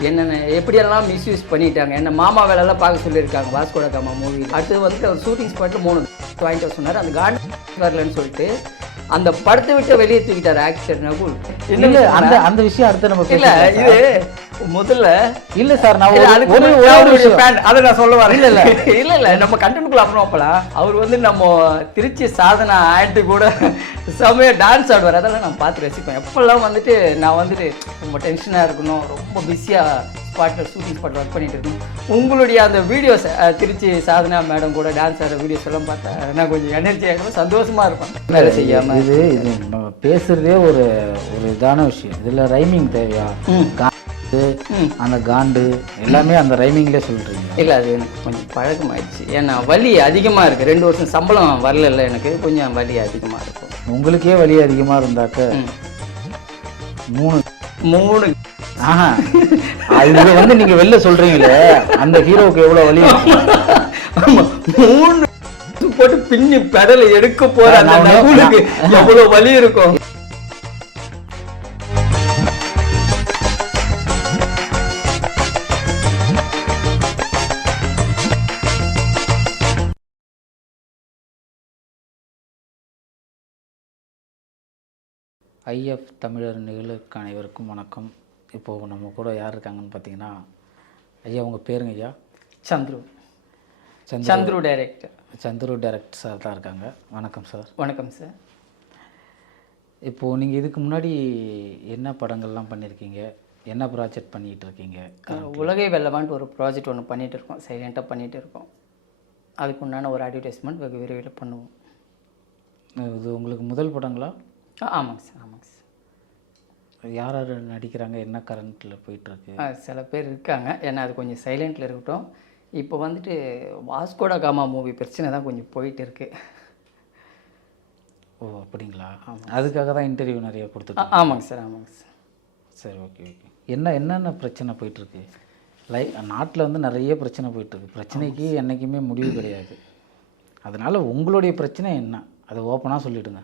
என்னென்ன எப்படியெல்லாம் மிஸ்யூஸ் பண்ணிட்டாங்க என்ன மாமா வேலையெல்லாம் பார்க்க சொல்லியிருக்காங்க வாஸ்கோட காமா மூவி அடுத்தது வந்துட்டு அவர் ஷூட்டிங் ஸ்பாட்டில் மூணு வாங்கிட்டு வர சொன்னார் அந்த காண்ட் வரலன்னு சொல்லிட்டு அந்த படத்தை விட்டு வெளியே தூக்கிட்டார் ஆக்டர் நகுல் இல்ல அந்த அந்த விஷயம் அடுத்து நம்ம இல்ல இது. முதல்ல இல்ல சார் நான் ஒரு- விஷயம். அதை நான் சொல்ல வரேன். இல்ல, இல்ல. இல்ல இல்ல நம்ம கண்டென்ட்குள்ள அப்புறம் அப்பலாம் அவர் வந்து நம்ம திருச்சி சாதனா ஆயிட்டு கூட செமையா டான்ஸ் ஆடுவார். அதெல்லாம் நான் பார்த்து ரசிப்பேன். எப்பெல்லாம் வந்துட்டு நான் வந்துட்டு ரொம்ப டென்ஷனாக இருக்கணும் ரொம்ப பிஸியாக ஸ்பாட்டில் ஷூட்டிங் ஸ்பாட் ஒர்க் பண்ணிட்டு இருக்கணும். உங்களுடைய அந்த வீடியோஸ் திருச்சி சாதனா மேடம் கூட டான்ஸ் ஆடுற வீடியோஸ் எல்லாம் பார்த்தா நான் கொஞ்சம் எனர்ஜி ஆகிடும் சந்தோஷமா இருப்பேன். வேலை செய்யாம இது இது நம்ம பேசுறதே ஒரு ஒரு இதான விஷயம். இதுல ரைமிங் தேவையா? அந்த காண்டு எல்லாமே அந்த ரைமிங்லேயே சொல்றீங்க இல்லை அது எனக்கு கொஞ்சம் பழக்கமாயிடுச்சு. ஏன்னா வலி அதிகமாக இருக்குது ரெண்டு வருஷம் சம்பளம் வரல எனக்கு கொஞ்சம் வலி அதிகமாக இருக்கும். உங்களுக்கே வலி அதிகமா இருந்தாக்க. மூணு. மூணு. ஆஹா. இது வந்து நீங்க வெளில சொல்றீங்களே அந்த ஹீரோவுக்கு எவ்வளவு வலி? மூணு. போட்டு பின்னி பெடலை எடுக்க போற அந்த நகுலுக்கு எவ்வளவு வலி இருக்கும்? ஐஎஃப் தமிழர் நிகழ்வுக்கு அனைவருக்கும் வணக்கம். இப்போது நம்ம கூட யார் இருக்காங்கன்னு பார்த்தீங்கன்னா ஐயா உங்கள் பேருங்க ஐயா? Chandru. Chandra. Chandru director. Chandru director sir தான் இருக்காங்க. வணக்கம் சார். வணக்கம் சார். இப்போது நீங்கள் இதுக்கு முன்னாடி என்ன படங்கள்லாம் பண்ணியிருக்கீங்க? என்ன ப்ராஜெக்ட் பண்ணிகிட்டு இருக்கீங்க? உலகை வெல்லவான்ட்டு ஒரு ப்ராஜெக்ட் ஒன்று பண்ணிட்டு இருக்கோம். சைலண்ட்டாக பண்ணிட்டு இருக்கோம். அதுக்கு உண்டான ஒரு அட்வர்டைஸ்மெண்ட் வெகு விரைவில் பண்ணுவோம். இது உங்களுக்கு முதல் படங்களா? ஆமாங்க சார் ஆமாங்க சார். யார் யார் நடிக்கிறாங்க? என்ன கரண்ட்டில் போயிட்டுருக்கு? சில பேர் இருக்காங்க. ஏன்னா அது கொஞ்சம் சைலண்ட்டில் இருக்கட்டும். இப்போ வந்துட்டு வாஸ்கோடா காமா மூவி பிரச்சனை தான் கொஞ்சம் போயிட்டு இருக்கு ஓ அப்படிங்களா? அதுக்காக தான் இன்டர்வியூ நிறைய கொடுத்துருக்கோம் ஆமாங்க சார் ஆமாங்க சார். சரி ஓகே ஓகே என்ன என்னென்ன பிரச்சனை போயிட்டுருக்கு? லை நாட்டில் வந்து நிறைய பிரச்சனை போயிட்டுருக்கு. பிரச்சனைக்கு என்றைக்குமே முடிவு கிடையாது. அதனால் உங்களுடைய பிரச்சனை என்ன? அதை ஓப்பனாக சொல்லிவிடுங்க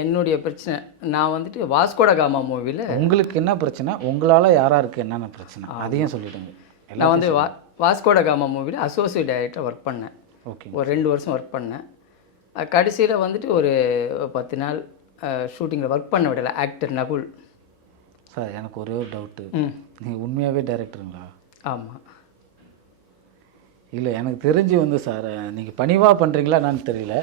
என்னுடைய பிரச்சனை. நான் வந்துட்டு வாஸ்கோடா காமா மூவியில் உங்களுக்கு என்ன பிரச்சனை? உங்களால் யாராருக்கு என்னென்ன பிரச்சனை? அதையும் சொல்லிவிடுங்க நான் வந்து வா வாஸ்கோடா காமா மூவியில் அசோசியேட் டைரக்டர் ஒர்க் பண்ணேன். ஓகே. ஒரு ரெண்டு வருஷம் ஒர்க் பண்ணேன். கடைசியில் வந்துட்டு ஒரு பத்து நாள் ஷூட்டிங்கில் ஒர்க் பண்ண விடலை. ஆக்டர் நகுல். சார் எனக்கு ஒரே ஒரு டவுட்டு நீங்கள் உண்மையாகவே டைரக்டருங்களா ஆமாம் இல்லை எனக்கு தெரிஞ்சு வந்து சார் நீங்கள் பணிவாக பண்ணுறீங்களா என்னன்னு தெரியல.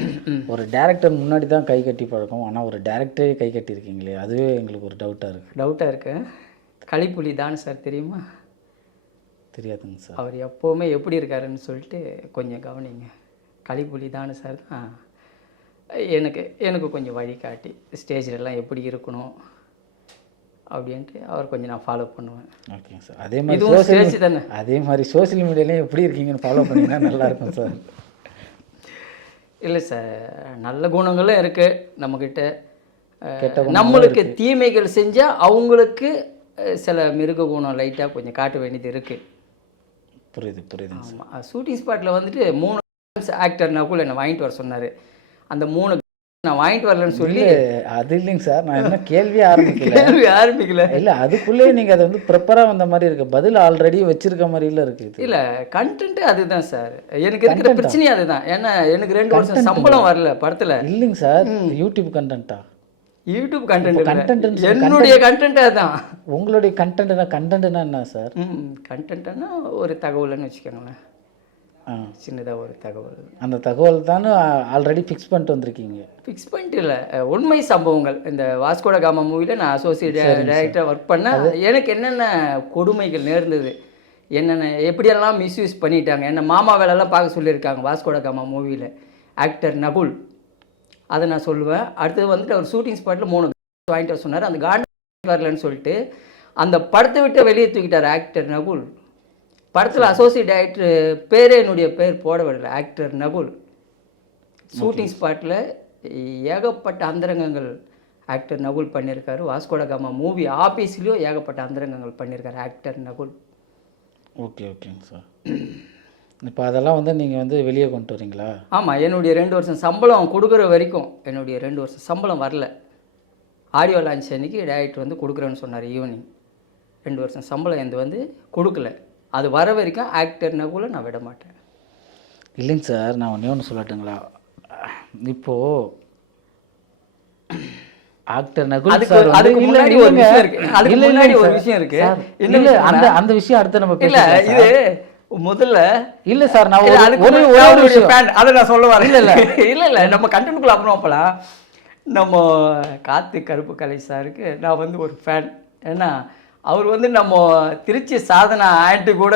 ஒரு டேரக்டர் முன்னாடி தான் கை கட்டி பழக்கம். ஆனால் ஒரு டேரக்டரே கை கட்டியிருக்கீங்களே அதுவே எங்களுக்கு ஒரு டவுட்டாக இருக்குது டவுட்டாக இருக்கு. களிப்புலி தான் சார் தெரியுமா? தெரியாதுங்க சார். அவர் எப்போவுமே எப்படி இருக்காருன்னு சொல்லிட்டு கொஞ்சம் கவனிங்க. களிப்புலி தானு சார். தான் எனக்கு எனக்கு கொஞ்சம் வழிகாட்டி ஸ்டேஜ்லலாம் எப்படி இருக்கணும்? அப்படின்ட்டு அவர் கொஞ்சம் நான் ஃபாலோ பண்ணுவேன். ஓகேங்க சார் அதே மாதிரி இதுவும் சோசியல் ஸ்டேஜ் தானே? அதே மாதிரி சோஷியல் மீடியாலையும் எப்படி இருக்கீங்கன்னு ஃபாலோ பண்ணிங்கன்னா நல்லா இருக்கும் சார் இல்லை சார் நல்ல குணங்களும் இருக்குது நம்மக்கிட்ட நம்மளுக்கு தீமைகள் செஞ்சால் அவங்களுக்கு சில மிருக குணம் லைட்டாக கொஞ்சம் காட்ட வேண்டியது இருக்குது புரியுது புரியுதுங்க சார் ஆமாம் ஷூட்டிங் ஸ்பாட்டில் வந்துட்டு மூணு ஆக்டர் நகுல் என்னை வாங்கிட்டு வர சொன்னார். அந்த மூணு நான் வாங்கிட்டு வரலன்னு சொல்லி அது இல்லைங்க சார். நான் என்ன கேள்வியே ஆரம்பிக்கல. கேள்வி ஆரம்பிக்கல. இல்லை அதுக்குள்ளேயே நீங்கள் அதை வந்து ப்ரிப்பராக வந்த மாதிரி இருக்கு. பதில் ஆல்ரெடி வச்சிருக்க மாதிரில இருக்குது இல்லை கண்டென்ட்டு அதுதான் சார். எனக்கு இருக்கிற பிரச்சனையே அதுதான். ஏன்னா எனக்கு ரெண்டு வருஷம் சம்பளம் வரல படத்தில். இல்லைங்க சார் யூடியூப் கண்டென்ட்டா யூடியூப் கண்டென்ட் content என்னுடைய கண்டென்ட் அதுதான். உங்களுடைய கண்டென்ட்னா கண்டென்ட்னா என்ன சார்? கண்டென்ட்னா ஒரு தகவல்னு வச்சுக்கோங்களேன். சின்னதாக ஒரு தகவல். அந்த தகவல் தானே ஆல்ரெடி ஃபிக்ஸ் பண்ணிட்டு வந்திருக்கீங்க. ஃபிக்ஸ் பண்ணிட்டு இல்லை. உண்மை சம்பவங்கள். இந்த வாஸ்கோட காமா மூவியில் நான் அசோசியேட் டைரக்டர் ஒர்க் பண்ணேன். எனக்கு என்னென்ன கொடுமைகள் நேர்ந்தது? என்னென்ன எப்படியெல்லாம் மிஸ்யூஸ் பண்ணிட்டாங்க? என்ன மாமா வேலையெல்லாம் பார்க்க சொல்லியிருக்காங்க வாஸ்கோட காமா மூவியில் ஆக்டர் நகுல் அதை நான் சொல்லுவேன். அடுத்தது வந்துட்டு அவர் ஷூட்டிங் ஸ்பாட்டில் மூணு வாங்கிட்டு சொன்னார். அந்த காண்ட் வரலன்னு சொல்லிட்டு அந்த படத்தை விட்டு வெளியே தூக்கிட்டார் ஆக்டர் நகுல் படத்தில் அசோசியேட் டைரக்டர் பேரே என்னுடைய பேர் போட விடல ஆக்டர் நகுல். ஷூட்டிங் ஸ்பாட்டில் ஏகப்பட்ட அந்தரங்கங்கள் ஆக்டர் நகுல் பண்ணியிருக்காரு வாஸ்கோட காமா மூவி ஆஃபீஸ்லேயும் ஏகப்பட்ட அந்தரங்கங்கள் பண்ணியிருக்காரு ஆக்டர் நகுல். ஓகே ஓகேங்க சார் இப்போ அதெல்லாம் வந்து நீங்கள் வந்து வெளியே கொண்டு வரீங்களா? ஆமாம் என்னுடைய ரெண்டு வருஷம் சம்பளம் கொடுக்குற வரைக்கும் என்னுடைய ரெண்டு வருஷம் சம்பளம் வரல. ஆடியோ லான்ச் அன்னைக்கு டைரக்டர் வந்து கொடுக்குறேன்னு சொன்னார் ஈவினிங் ரெண்டு வருஷம் சம்பளம் எனக்கு வந்து கொடுக்கல. அது வர வரைக்கும் ஆக்டர் நகுல நான் விட மாட்டேன். இல்லைங்க சார் நான் ஒன்றே ஒன்று சொல்லட்டுங்களா? இப்போது. முதல்ல இல்ல சார் நான் ஒரு ஒரு விஷயம். அதை நான் சொல்ல வரேன். இல்ல, இல்ல. நம்ம கண்டென்ட்குள்ள அப்புறம் போலாம். நம்ம காத்து கருப்பு கலை சாருக்கு நான் வந்து ஒரு ஃபேன் ஏன்னா அவர் வந்து நம்ம திருச்சி சாதனா ஆண்டி கூட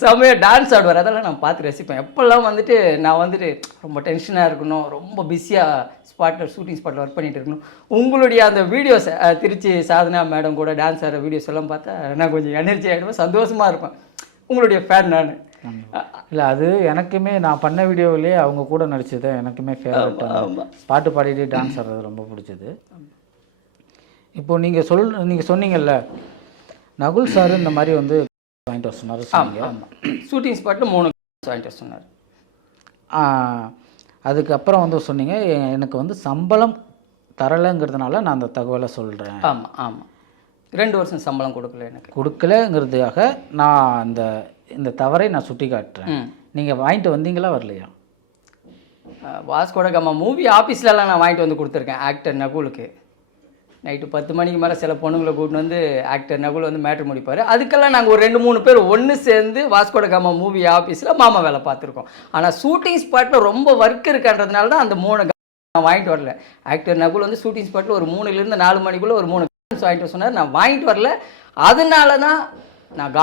செம்மையாக டான்ஸ் ஆடுவார். அதெல்லாம் நான் பார்த்து ரசிப்பேன். எப்போல்லாம் வந்துட்டு நான் வந்துட்டு ரொம்ப டென்ஷனாக இருக்கணும் ரொம்ப பிஸியாக ஸ்பாட்டில் ஷூட்டிங் ஸ்பாட்டில் ஒர்க் பண்ணிட்டு இருக்கணும் உங்களுடைய அந்த வீடியோஸ் திருச்சி சாதனா மேடம் கூட டான்ஸ் ஆடுற வீடியோஸ் எல்லாம் பார்த்தா நான் கொஞ்சம் எனர்ஜி ஆகிடுவேன் சந்தோஷமாக இருப்பேன். உங்களுடைய ஃபேன் நான். இல்ல அது எனக்குமே நான் பண்ண வீடியோவிலே அவங்க கூட நடிச்சது எனக்குமே ஃபேவரட். பாட்டு பாடிட்டு டான்ஸ் ஆடுறது ரொம்ப பிடிச்சது. இப்போ நீங்க சொல் நீங்க சொன்னீங்கல்ல நகுல் சார் இந்த மாதிரி வந்து வாங்கிட்டு வர சொன்னாரு ஆமாம் ஷூட்டிங் ஸ்பாட்டில் மூணு வாங்கிட்டு சொன்னார். ஆ, அதுக்கப்புறம் வந்து சொன்னீங்க எனக்கு வந்து சம்பளம் தரலைங்கிறதுனால நான் அந்த தகவலை சொல்கிறேன் ஆமாம் ஆமாம் ரெண்டு வருஷம் சம்பளம் கொடுக்கல எனக்கு. கொடுக்கலங்கிறதுக்காக நான் அந்த இந்த தவறை நான் சுட்டி காட்டுறேன் நீங்கள் வாங்கிட்டு வந்தீங்களா வரலையா? வாஸ்கோட கம்மா மூவி ஆஃபீஸ்லலாம் நான் வாங்கிட்டு வந்து கொடுத்துருக்கேன் ஆக்டர் நகுலுக்கு. நைட்டு பத்து மணிக்கு மேலே சில பொண்ணுங்களை கூட்டின்னு வந்து ஆக்டர் நகுல் வந்து மேட்ரு முடிப்பார். அதுக்கெல்லாம் நாங்கள் ஒரு ரெண்டு மூணு பேர் ஒன்று சேர்ந்து வாஸ்கோட காமா மூவி ஆஃபீஸில் மாமா வேலை பார்த்துருக்கோம். ஆனால் ஷூட்டிங் ஸ்பாட்டில் ரொம்ப ஒர்க் இருக்கான்றதுனால தான் அந்த மூணு நான் வாங்கிட்டு வரல. ஆக்டர் நகுல் வந்து ஷூட்டிங் ஸ்பாட்டில் ஒரு மூணுலேருந்து நாலு மணிக்குள்ளே ஒரு மூணு guns வாங்கிட்டு வர சொன்னார். நான் வாங்கிட்டு வரல. அதனால தான் நான் கா-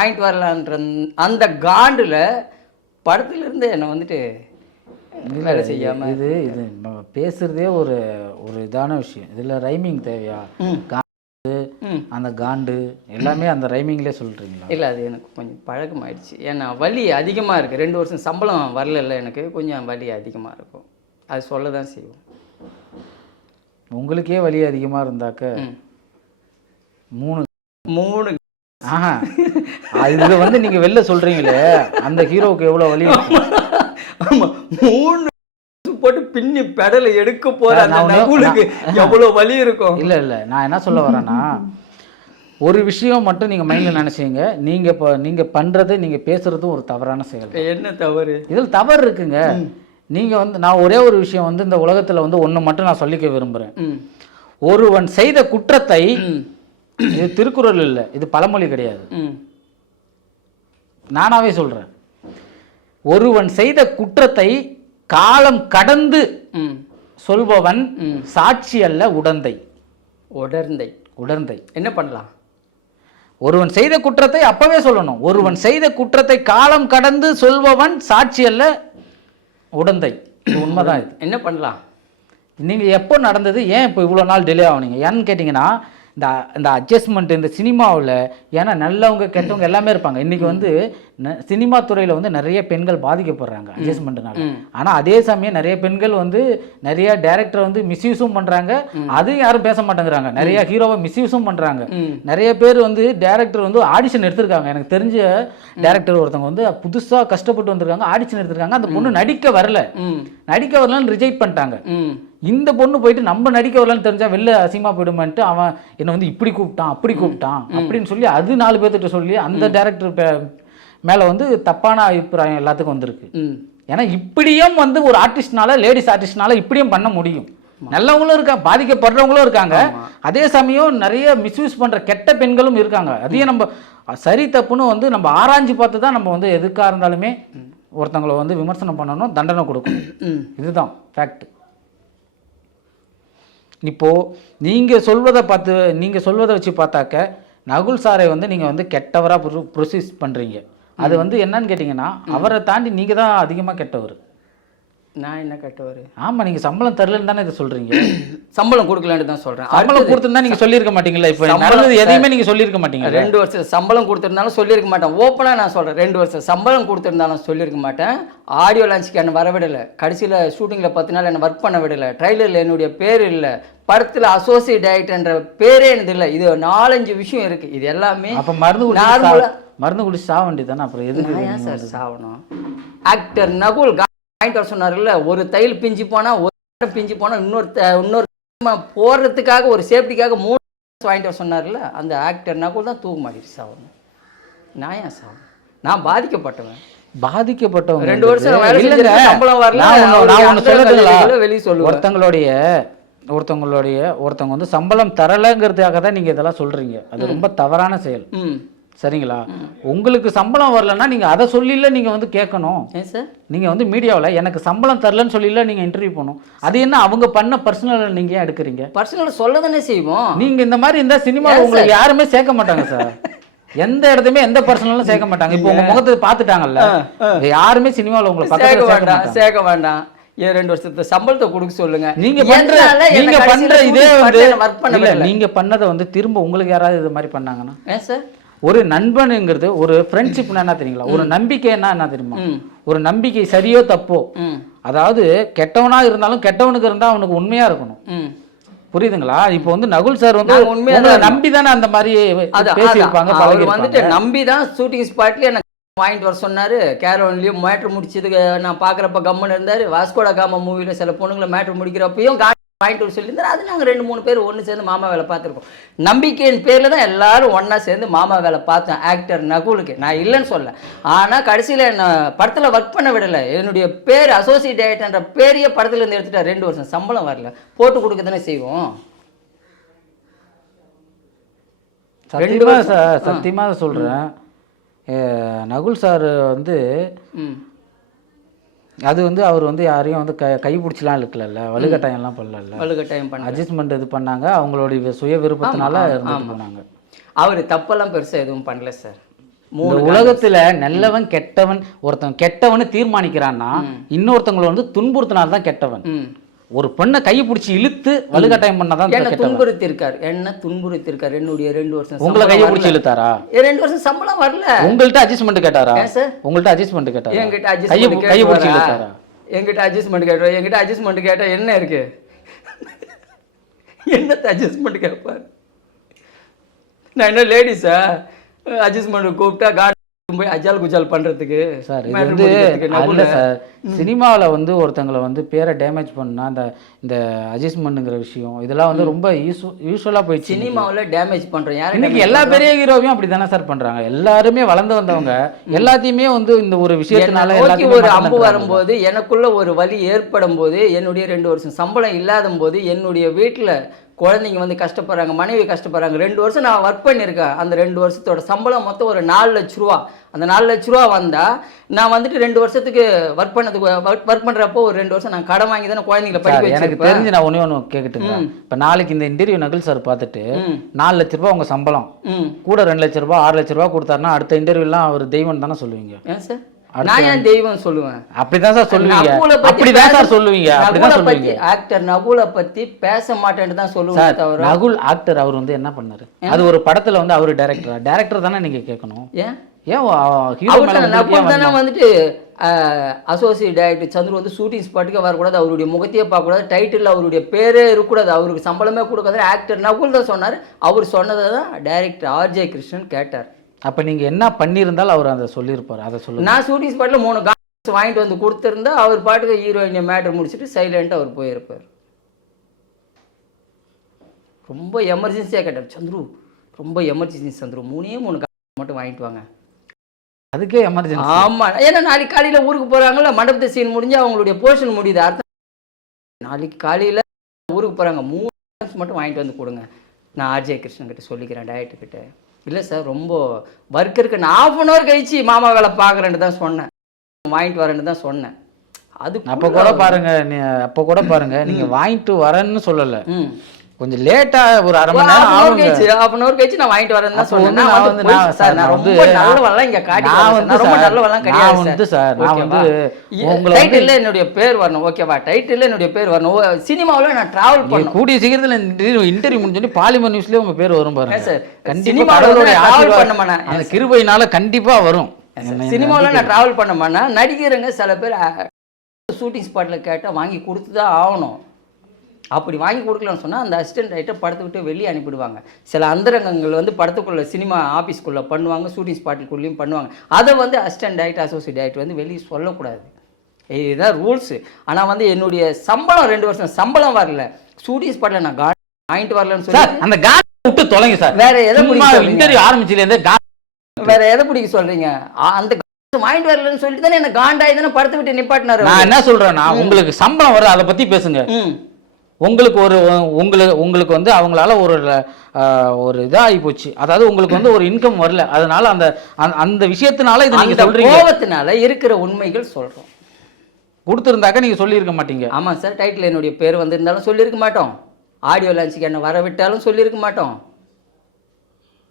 வாங்கிட்டு வரலான்ற அந்த காண்டில் படத்துலேருந்து என்னை வந்துட்டு வேலை செய்யாமல் இது இது நம்ம பேசுகிறதே ஒரு ஒரு இதான விஷயம். இதில் ரைமிங் தேவையா? காண்டு அந்த காண்டு எல்லாமே அந்த ரைமிங்லேயே சொல்கிறீங்களா இல்லை அது எனக்கு கொஞ்சம் பழக்கமாயிடுச்சு. ஏன்னா வலி அதிகமாக இருக்குது ரெண்டு வருஷம் சம்பளம் வரல எனக்கு. கொஞ்சம் வலி அதிகமாக இருக்கும். அது சொல்ல தான் செய்வோம். உங்களுக்கே வலி அதிகமாக இருந்தாக்க. மூணு மூணு ஆஹா. இது வந்து நீங்கள் வெளில சொல்கிறீங்களே அந்த ஹீரோவுக்கு எவ்வளோ வலி மூணு போட்டு பின்னி பெடலை எடுக்க போற அந்த நகுலுக்கு எவ்வளோ வலி இருக்கும்? இல்லை இல்லை. நான் என்ன சொல்ல வரேன்னா ஒரு விஷயம் மட்டும் நீங்கள் மைண்டில் நினச்சிங்க. நீங்கள் இப்போ நீங்கள் பண்ணுறது நீங்கள் பேசுகிறதும் ஒரு தவறான செயல் என்ன தவறு? இதில் தவறு இருக்குங்க. நீங்கள் வந்து நான் ஒரே ஒரு விஷயம் வந்து இந்த உலகத்தில் வந்து ஒன்று மட்டும் நான் சொல்லிக்க விரும்புகிறேன் ம். ஒருவன் செய்த குற்றத்தை இது திருக்குறள் இல்லை இது பழமொழி கிடையாது. நானாவே சொல்கிறேன் ஒருவன் செய்த குற்றத்தை காலம் கடந்து சொல்பவன். சாட்சி அல்ல உடந்தை. உடர்ந்தை உடந்தை. என்ன பண்ணலாம்? ஒருவன் செய்த குற்றத்தை அப்பவே சொல்லணும். ஒருவன் செய்த குற்றத்தை காலம் கடந்து சொல்பவன் சாட்சி அல்ல உடந்தை. உண்மைதான் இது. என்ன பண்ணலாம்? நீங்கள் எப்போ நடந்தது? ஏன் இப்போ இவ்வளோ நாள் டிலே ஆகுனீங்க ஏன்னு கேட்டிங்கன்னா இந்த இந்த அட்ஜஸ்ட்மெண்ட் இந்த சினிமாவில் ஏன்னா நல்லவங்க கெட்டவங்க எல்லாமே இருப்பாங்க. இன்றைக்கி வந்து சினிமா துறையில் வந்து நிறைய பெண்கள் பாதிக்கப்படுறாங்க அட்ஜஸ்ட்மெண்ட்னால. ஆனால் அதே சமயம் நிறைய பெண்கள் வந்து நிறைய டேரக்டர் வந்து மிஸ்யூஸும் பண்ணுறாங்க அதுவும் யாரும் பேச மாட்டேங்கிறாங்க. நிறைய ஹீரோவை மிஸ்யூஸும் பண்ணுறாங்க நிறைய பேர் வந்து டேரக்டர் வந்து ஆடிஷன் எடுத்திருக்காங்க. எனக்கு தெரிஞ்ச டேரக்டர் ஒருத்தவங்க வந்து புதுசாக கஷ்டப்பட்டு வந்திருக்காங்க ஆடிஷன் எடுத்திருக்காங்க. அந்த பொண்ணு நடிக்க வரல. நடிக்க வரலன்னு ரிஜெக்ட் பண்ணிட்டாங்க. இந்த பொண்ணு போயிட்டு நம்ம நடிக்க வரலன்னு தெரிஞ்சா வெளில அசிங்கமா போயிடுமான்ட்டு அவன் என்னை வந்து இப்படி கூப்பிட்டான் அப்படி கூப்பிட்டான் அப்படின்னு சொல்லி அது நாலு பேர்த்திட்ட சொல்லி அந்த டேரக்டர் மேல வந்து தப்பான அபிப்பிராயம் எல்லாத்துக்கும் வந்திருக்கு. ஏன்னா இப்படியும் வந்து ஒரு ஆர்டிஸ்ட்னால லேடிஸ் ஆர்டிஸ்ட்னால இப்படியும் பண்ண முடியும். நல்லவங்களும் இருக்காங்க பாதிக்கப்படுறவங்களும் இருக்காங்க. அதே சமயம் நிறைய மிஸ்யூஸ் பண்ற கெட்ட பெண்களும் இருக்காங்க. அதையும் நம்ம சரி தப்புன்னு வந்து நம்ம ஆராய்ஞ்சு பார்த்து தான் நம்ம வந்து எதுக்காக இருந்தாலுமே ஒருத்தவங்களை வந்து விமர்சனம் பண்ணணும் தண்டனை கொடுக்கணும். இதுதான் ஃபேக்ட் இப்போ நீங்க சொல்வதை பார்த்து நீங்க சொல்வதை வச்சு பார்த்தாக்க நகுல் சாரை வந்து நீங்க வந்து கெட்டவரா ப்ரொசீஸ் பண்றீங்க. அது வந்து என்னன்னு கேட்டிங்கன்னா அவரை தாண்டி நீங்க தான் அதிகமா கெட்டவர். நான் என்ன கட்டவர்? ஆமா நீங்க சம்பளம் தரலன்னு தானே இதை சொல்றீங்க. சம்பளம் கொடுக்கலான்னு தான் சொல்றேன். சம்பளம் கொடுத்துருந்தா நீங்க சொல்லியிருக்க மாட்டீங்களா? இப்போ நடந்தது எதையுமே நீங்க சொல்லியிருக்க மாட்டீங்க ரெண்டு வருஷம் சம்பளம் கொடுத்துருந்தாலும் சொல்லியிருக்க மாட்டேன். ஓப்பனாக நான் சொல்கிறேன் ரெண்டு வருஷம் சம்பளம் கொடுத்துருந்தாலும் சொல்லியிருக்க மாட்டேன். ஆடியோ லான்ச்சுக்கு என்னை வர விடலை கடைசியில் ஷூட்டிங்கில் பத்து நாள் என்னை ஒர்க் பண்ண விடலை. ட்ரைலரில் என்னுடைய பேர் இல்லை. படத்தில் அசோசியேட் டைரக்டர்ன்ற பேரே எனக்கு இல்லை. இது நாலஞ்சு விஷயம் இருக்குது இது எல்லாமே அப்ப மருந்து குடிச்சு நார்மலா- சா- மருந்து குடிச்சு சாக வேண்டியதானே அப்புறம் எதுக்கு சார் சாவணும்? ஆக்டர் நகுல் வாங்கிட்டு வர சொன்னார்ல ஒரு தையல் பிஞ்சு போனால் ஒரு பிஞ்சு போனால் இன்னொரு இன்னொரு போடுறதுக்காக ஒரு சேஃப்டிக்காக மூணு வாங்கிட்டு வர சொன்னார்ல அந்த ஆக்டர்னா கூட தான் தூக்கு மாட்டிட்டு சாகணும் நான் ஏன் சாகணும் நான் பாதிக்கப்பட்டவன். பாதிக்கப்பட்டவங்க ரெண்டு வருஷம் சம்பளம் வரல, வெளிய சொல்லுவேன். ஒருத்தங்களுடைய ஒருத்தவங்களுடைய ஒருத்தவங்க வந்து சம்பளம் தரலைங்கிறதுக்காக தான் நீங்க இதெல்லாம் சொல்றீங்க. அது ரொம்ப தவறான செயல். சரிங்களா? உங்களுக்கு சம்பளம் வரலன்னா நீங்க அதை சொல்லில நீங்க வந்து கேட்கணும். ஏன் சார்? நீங்க வந்து மீடியாவில் எனக்கு சம்பளம் தரலன்னு சொல்லில நீங்க இன்டர்வியூ பண்ணணும் அது என்ன அவங்க பண்ண பர்சனல் நீங்க ஏன் எடுக்கிறீங்க? பர்சனல் சொல்ல தானே செய்வோம். நீங்க இந்த மாதிரி இந்த சினிமாவில் உங்களுக்கு யாருமே சேர்க்க மாட்டாங்க சார். எந்த இடத்துமே எந்த பர்சனலும் சேர்க்க மாட்டாங்க. இப்போ உங்க முகத்தை பார்த்துட்டாங்கல்ல யாருமே சினிமாவில் உங்களை சேர்க்க வேண்டாம் சேர்க்க வேண்டாம். ஏன் ரெண்டு வருஷத்து சம்பளத்தை கொடுக்க சொல்லுங்க. நீங்க பண்ற நீங்க பண்ற இதே வந்து? நீங்க பண்ணதை வந்து திரும்ப உங்களுக்கு யாராவது இது மாதிரி பண்ணாங்கன்னா? ஏன் சார்? ஒரு நண்பனுங்கிறது ஒரு ஃப்ரெண்ட்ஷிப்னா என்ன தெரியுங்களா? ஒரு நம்பிக்கைன்னா என்ன தெரியுமா? ஒரு நம்பிக்கை சரியோ தப்போ? அதாவது கெட்டவனா இருந்தாலும் கெட்டவனுக்கு இருந்தா அவனுக்கு உண்மையா இருக்கணும். புரியுதுங்களா? இப்போ வந்து நகுல் சார் வந்து உண்மையா நம்பி தானே அந்த மாதிரி பேசியிருப்பாங்க. அவர் வந்துட்டு நம்பி தான் ஷூட்டிங் ஸ்பாட்லயே எனக்கு வாங்கிட்டு வர சொன்னாரு. கேரவன்லயும் மேட்ரு முடிச்சதுக்கு நான் பார்க்குறப்ப கம்மன் இருந்தாரு. வாஸ்கோட காமா மூவில சில பொண்ணுங்களை மேட்ரு முடிக்கிறப்பையும் வாங்கிட்டு வர சொல்லியிருந்தாரு அது நாங்கள் ரெண்டு மூணு பேர் ஒன்று சேர்ந்து மாமா வேலை பார்த்துருக்கோம். நம்பிக்கையின் பேரில் தான் எல்லாரும் ஒன்றா சேர்ந்து மாமா வேலை பார்த்தோம். ஆக்டர் நகுலுக்கு. நான் இல்லைன்னு சொல்ல ஆனால் கடைசியில் என்ன படத்தில் ஒர்க் பண்ண விடலை. என்னுடைய பேர் அசோசியேட் டைரக்டர்ன்ற பேரையே படத்துல இருந்து எடுத்துட்டா ரெண்டு வருஷம் சம்பளம் வரல. போட்டு கொடுக்க தானே செய்வோம். ரெண்டு சத்தியமா வருஷம். சார் சத்தியமா சொல்றேன். ஏ, நகுல் சார் வந்து அது வந்து அவர் வந்து யாரையும் வந்து கை கை பிடிச்சலாம் இழுக்கல வலுக்கட்டாயம்லாம் பண்ணல வலுக்கட்டாயம் பண்ண அட்ஜஸ்ட்மெண்ட் இது பண்ணாங்க. அவங்களுடைய சுய விருப்பத்தினால இருந்துட்டு போனாங்க அவர் தப்பெல்லாம் பெருசா எதுவும் பண்ணல சார் உலகத்துல நல்லவன் கெட்டவன் ஒருத்தன் கெட்டவன்னு தீர்மானிக்கிறான்னா இன்னொருத்தவங்களை வந்து துன்புறுத்தினால்தான் தான் கெட்டவன் ஒரு பெண்ணை கையை பிடிச்சி இழுத்து வலுக்கட்டாயம் பண்ணாதான் என்ன துன்புறுத்தி இருக்கார் என்ன துன்புறுத்தி இருக்கார் என்னுடைய ரெண்டு வருஷம் உங்களை கையை. பிடிச்சி இழுத்தாரா? ரெண்டு வருஷம் சம்பளம் வரல. உங்கள்கிட்ட அட்ஜஸ்ட்மெண்ட் கேட்டாரா? உங்கள்கிட்ட அட்ஜஸ்ட்மெண்ட் கேட்டாரா? என்கிட்ட அட்ஜஸ்ட்மெண்ட் கையை பிடிச்சி கேட்டு இழுத்தாரா? என்கிட்ட அட்ஜஸ்ட்மெண்ட் கேட்டுவா என்கிட்ட அட்ஜஸ்ட்மெண்ட் கேட்டா என்ன இருக்கு? என்னத்த அட்ஜஸ்ட்மெண்ட் கேட்பார் நான் என்ன லேடிஸா அட்ஜஸ்ட்மெண்ட் கூப்பிட்டா போய் அஜால் குஜால் பண்றதுக்கு சார் இது வந்து அல்ல. சார். சினிமாவில் வந்து ஒருத்தங்களை வந்து பேரை டேமேஜ் பண்ணா அந்த இந்த அட்ஜஸ்ட்மெண்ட்டுங்கிற விஷயம் இதெல்லாம் வந்து ரொம்ப யூஸ் யூஸ்வலாக போயிடுச்சு சினிமாவுல டேமேஜ் பண்றோம். யாரு இன்னைக்கு எல்லா பெரிய ஹீரோவையும் அப்படி தானே சார் பண்றாங்க. எல்லாருமே வளர்ந்து வந்தவங்க. எல்லாத்தையுமே வந்து இந்த ஒரு விஷயத்தினால எல்லாத்தையுமே ஒரு அம்பு. வரும்போது எனக்குள்ள ஒரு வலி ஏற்படும் போது என்னுடைய ரெண்டு வருஷம் சம்பளம் இல்லாத போது என்னுடைய வீட்டில் குழந்தைங்க வந்து கஷ்டப்படுறாங்க மனைவி கஷ்டப்படுறாங்க ரெண்டு வருஷம் நான் ஒர்க் பண்ணியிருக்கேன். அந்த ரெண்டு வருஷத்தோட சம்பளம் மொத்தம் ஒரு நாலு லட்ச ரூபா. அந்த நாலு லட்ச ரூபா வந்தா நான் வந்துட்டு ரெண்டு வருஷத்துக்கு ஒர்க் பண்ணதுக்கு ஒர்க் பண்றப்போ ஒரு ரெண்டு வருஷம் நான் கடன் வாங்கி தானே குழந்தைங்களை படிக்க எனக்கு தெரிஞ்சு நான் ஒண்ணே ஒன்று கேட்கட்டுங்க இப்போ நாளைக்கு இந்த இன்டர்வியூ நகுல் சார் பார்த்துட்டு. நாலு லட்ச ரூபாய் உங்க சம்பளம். கூட ரெண்டு லட்ச ரூபாய் ஆறு லட்ச ரூபாய் கொடுத்தாருன்னா அடுத்த இன்டர்வியூலாம் அவர் தெய்வம் தானே சொல்லுவீங்க. ஏன் சார்? நான் ஏன் தெய்வம் சொல்லுவேன்? அப்படிதான் சார் சொல்லுவீங்க. அப்படிதான் சார் சொல்லுவீங்க. அப்படிதான் சொல்லுவீங்க. ஆக்டர் நகுலை பத்தி பேச மாட்டேன்னு தான் சொல்லுவேன் தவிர நகுல் ஆக்டர் அவர் வந்து என்ன பண்ணாரு? அது ஒரு படத்துல வந்து அவர் டைரக்டர் டைரக்டர் தானே நீங்க கேட்கணும் ஏன்? ஏன்? வந்துட்டு அசோசியேட் டைரக்டர் சந்துரு வந்து ஷூட்டிங் ஸ்பாட்டுக்கு வரக்கூடாது அவருடைய முகத்தையே பார்க்கக்கூடாது டைட்டில் அவருடைய பேரே இருக்கக்கூடாது அவருக்கு சம்பளமே கொடுக்காது. ஆக்டர் நகுல் தான் சொன்னார். அவர் சொன்னதை தான் டைரக்டர் ஆர்ஜே கிருஷ்ணன் கேட்டார். அப்ப நீங்க என்ன பண்ணியிருந்தாலும் அவர் அதை சொல்லியிருப்பாரு. அதை சொல்லுங்க. நான் ஷூட்டிங் ஸ்பாட்டில் மூணு காசு வாங்கிட்டு வந்து கொடுத்துருந்தா அவர் பாட்டுக்கு ஹீரோயினை மேட்டர் முடிச்சுட்டு சைலண்ட்டாக அவர் போயிருப்பார். ரொம்ப எமர்ஜென்சியாக கேட்டார். சந்துரு ரொம்ப எமர்ஜென்சி சந்துரு. மூணே மூணு காசு மட்டும் வாங்கிட்டு வாங்க. அதுக்கே எமர்ஜென்சி ஆமா. ஏன்னா நாளைக்கு காலையில ஊருக்கு போறாங்கல்ல மண்டபத்து சீன் முடிஞ்சு அவங்களுடைய போர்ஷன் முடியுது. அர்த்தம் நாளைக்கு காலையில ஊருக்கு போறாங்க. மூணு மட்டும் வாங்கிட்டு வந்து கொடுங்க. நான் ஆர்ஜே கிருஷ்ணன் கிட்ட சொல்லிக்கிறேன் டயட்டு கிட்ட. இல்லை சார் ரொம்ப ஒர்க் இருக்கு. நான் ஆஃப் அன் ஹவர் கழிச்சு மாமா வேலை பார்க்குறேன்னு தான் சொன்னேன். வாங்கிட்டு வரேன்னு தான் சொன்னேன். அது அப்ப கூட பாருங்க நீ அப்ப கூட பாருங்க. நீங்க வாங்கிட்டு வரேன்னு சொல்லல. கொஞ்சம் லேட்டா ஒரு அரை மணி நேரம் ஆகுங்க. கழிச்சு half an hour கழிச்சு நான் வாங்கிட்டு வரேன்னு தான் சொன்னேன் வந்து நான் வந்து சார் நான் ரொம்ப நல்லவெல்லாம் இங்க காட்டி நான் வந்து ரொம்ப நல்லவெல்லாம் கிடையாது வந்து சார் நான்? வந்து உங்களை டைட்டில்ல என்னுடைய பேர் வரணும். ஓகேவா டைட்டில்ல என்னுடைய பேர் வரணும். சினிமாவுல நான் டிராவல் பண்ணணும். கூடிய சீக்கிரத்துல இன்டர்வியூ முடிஞ்சோடனே பாலிமர் நியூஸ்லயே உங்க பேர் வரும் பாருங்க. சார்? கண்டிப்பா சினிமாவுல கடவுளுடைய நான் travel ஆசீர்வாதம். பண்ண மாட்டேன். அந்த கிருபையினால கண்டிப்பா வரும். சினிமாவில் நான் டிராவல் பண்ண மாட்டேன் நடிகருங்க சில பேர் ஷூட்டிங் ஸ்பாட்டில் கேட்டால் வாங்கி கொடுத்து தான் ஆகணும். அப்படி வாங்கி கொடுக்கலன்னு சொன்னால் அந்த அசிஸ்டன்ட் ரைட்டர் படத்தை விட்டு வெளியே அனுப்பிடுவாங்க. சில அந்தரங்கங்கள் வந்து படத்துக்குள்ள சினிமா ஆஃபீஸ்க்குள்ளே பண்ணுவாங்க ஷூட்டிங் ஸ்பாட்டுக்குள்ளேயும் பண்ணுவாங்க. அதை வந்து அசிஸ்டன்ட் டைரக்டர் அசோசியேட் டைரக்டர் வந்து வெளியே சொல்லக்கூடாது. இதுதான் ரூல்ஸு ஆனால் வந்து என்னுடைய சம்பளம் ரெண்டு வருஷம் சம்பளம் வரல. ஷூட்டிங் ஸ்பாட்டில் நான் கா வாங்கிட்டு வரலன்னு சொல்லி அந்த காட் விட்டு தொலைங்க சார். வேற எதை பிடிக்க சொல்றீங்க? இன்டர்வியூ ஆரம்பிச்சிலேருந்து வேற எதை பிடிக்க சொல்றீங்க? அந்த வாங்கிட்டு வரலன்னு சொல்லிட்டு தானே என்ன காண்டாயி தானே படுத்து விட்டு நிப்பாட்டினாரு நான் என்ன சொல்றேன்னா உங்களுக்கு சம்பளம் வருது அதை பத்தி பேசுங்க. உங்களுக்கு ஒரு உங்களுக்கு உங்களுக்கு வந்து அவங்களால ஒரு ஒரு இதாகி போச்சு. அதாவது உங்களுக்கு வந்து ஒரு இன்கம் வரல. அதனால அந்த அந்த- அந்த விஷயத்தினால இது நீங்க அந்த சொல்றீங்க. கோபத்தினால இருக்கிற உண்மைகள் சொல்றோம். கொடுத்துருந்தாக்க நீங்க சொல்லியிருக்க மாட்டீங்க. ஆமா சார் டைட்டில் என்னுடைய பேர் வந்திருந்தாலும் சொல்லியிருக்க மாட்டோம். ஆடியோ லான்ச்சுக்கு என்ன வர விட்டாலும் சொல்லியிருக்க மாட்டோம்.